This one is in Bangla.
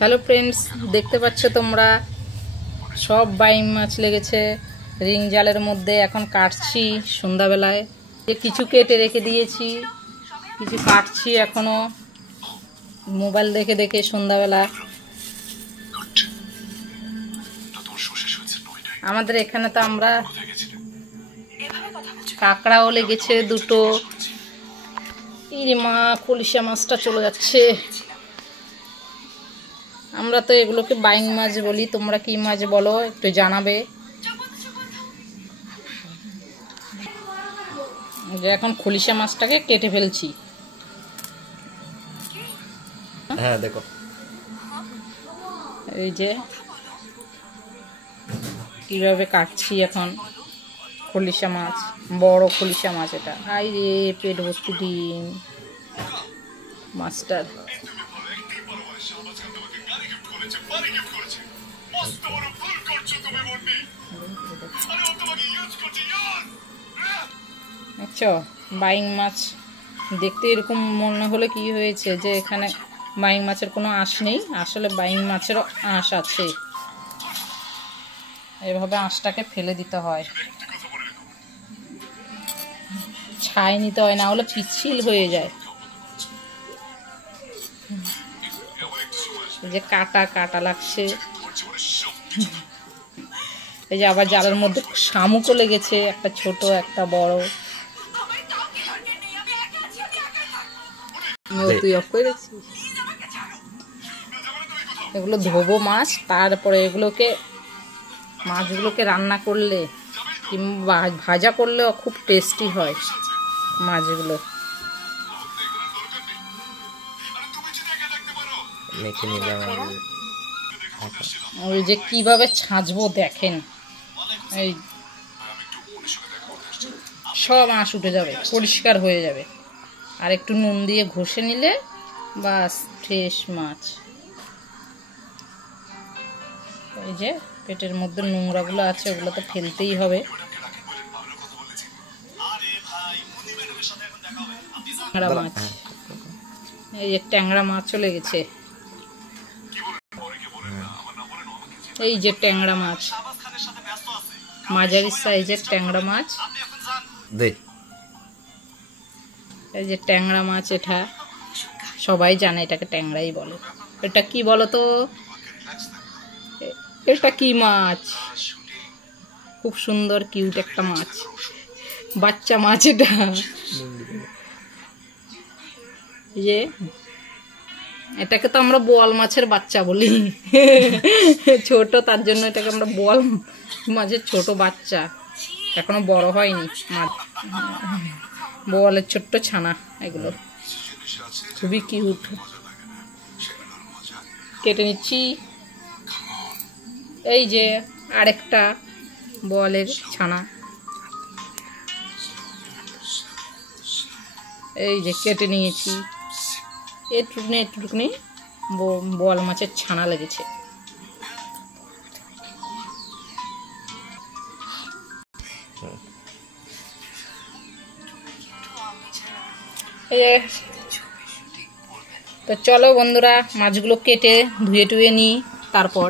হ্যালো ফ্রেন্ডস, দেখতে পাচ্ছ তোমরা সব বাইং মাছ লেগেছে রিং জালের মধ্যে। এখন কাটছি সন্ধ্যাবেলায়, কিছু কেটে রেখে দিয়েছি, কিছু কাটছি এখনো মোবাইল দেখে দেখে সন্ধ্যাবেলা। আমাদের এখানে তো আমরা কাঁকড়াও লেগেছে দুটো। ইরে মা, কলিশা মাছটা চলে যাচ্ছে। আমরা তো এগুলোকে বাইং মাছ বলি, তোমরা কি মাছ বলো একটু জানাবে। যে এখন খলিশা মাছটাকে কেটে ফেলছি। হ্যাঁ দেখো, এই যে কিভাবে কাটছি এখন খলিশা মাছ, বড় খলিশা মাছ এটা। আই রে, পেট ভর্তি ডিম মাছটার। আচ্ছা, বাইং মাছ দেখতে এরকম মনে হলে কি হয়েছে যে এখানে বাইং মাছের কোনো আঁশ নেই, আসলে বাইং মাছেরও আঁশ আছে। এভাবে আঁশটাকে ফেলে দিতে হয়, ছাই নিতে হয়, না হলে পিচ্ছিল হয়ে যায়। এই যে কাটা কাটা লাগছে। এই যে আবার জালের মধ্যে শামুকও লেগেছে, একটা ছোট একটা বড়। তুই অফ করে দিচ্ছিস। এগুলো ধোবো মাছ, তারপরে মাছগুলোকে রান্না করলে কিংবা ভাজা করলেও খুব টেস্টি হয় মাছগুলো। ওই যে কিভাবে ছাঁচবো দেখেন, এই সব আঁশ উঠে যাবে, পরিষ্কার হয়ে যাবে। আর একটু নুন দিয়ে ঘষে নিলে বাস ফ্রেশ মাছ। এই যে পেটের মধ্যে নোংরাগুলো আছে, ওগুলো তো ফেলতেই হবে। ট্যাংরা মাছ, এই যে ট্যাংরা মাছও লেগেছে। এই যে ট্যাংরা মাছ, মাঝারি সাইজের ট্যাংরা মাছ। এই যে ট্যাংরা মাছ, এটা সবাই জানে, এটাকে ট্যাংরাই বলে। এটা কি বলো তো, এটা কি মাছ? খুব সুন্দর কিউট একটা মাছ, বাচ্চা মাছ এটা। যে এটাকে তো আমরা বোয়াল মাছের বাচ্চা বলি, ছোট, তার জন্য এটাকে আমরা বোয়াল মাছের ছোট বাচ্চা, এখনো বড় হয়নি মাছ। বোয়ালের ছোট্ট ছানা এগুলো, খুবই কিউট। কেটে নিচ্ছি। এই যে আরেকটা বোয়ালের ছানা, এই যে কেটে নিয়েছি। একটুটুকুনি বোয়াল মাছের ছানা লেগেছে। তো চলো বন্ধুরা, মাছগুলো কেটে ধুয়ে টুয়ে নিই, তারপর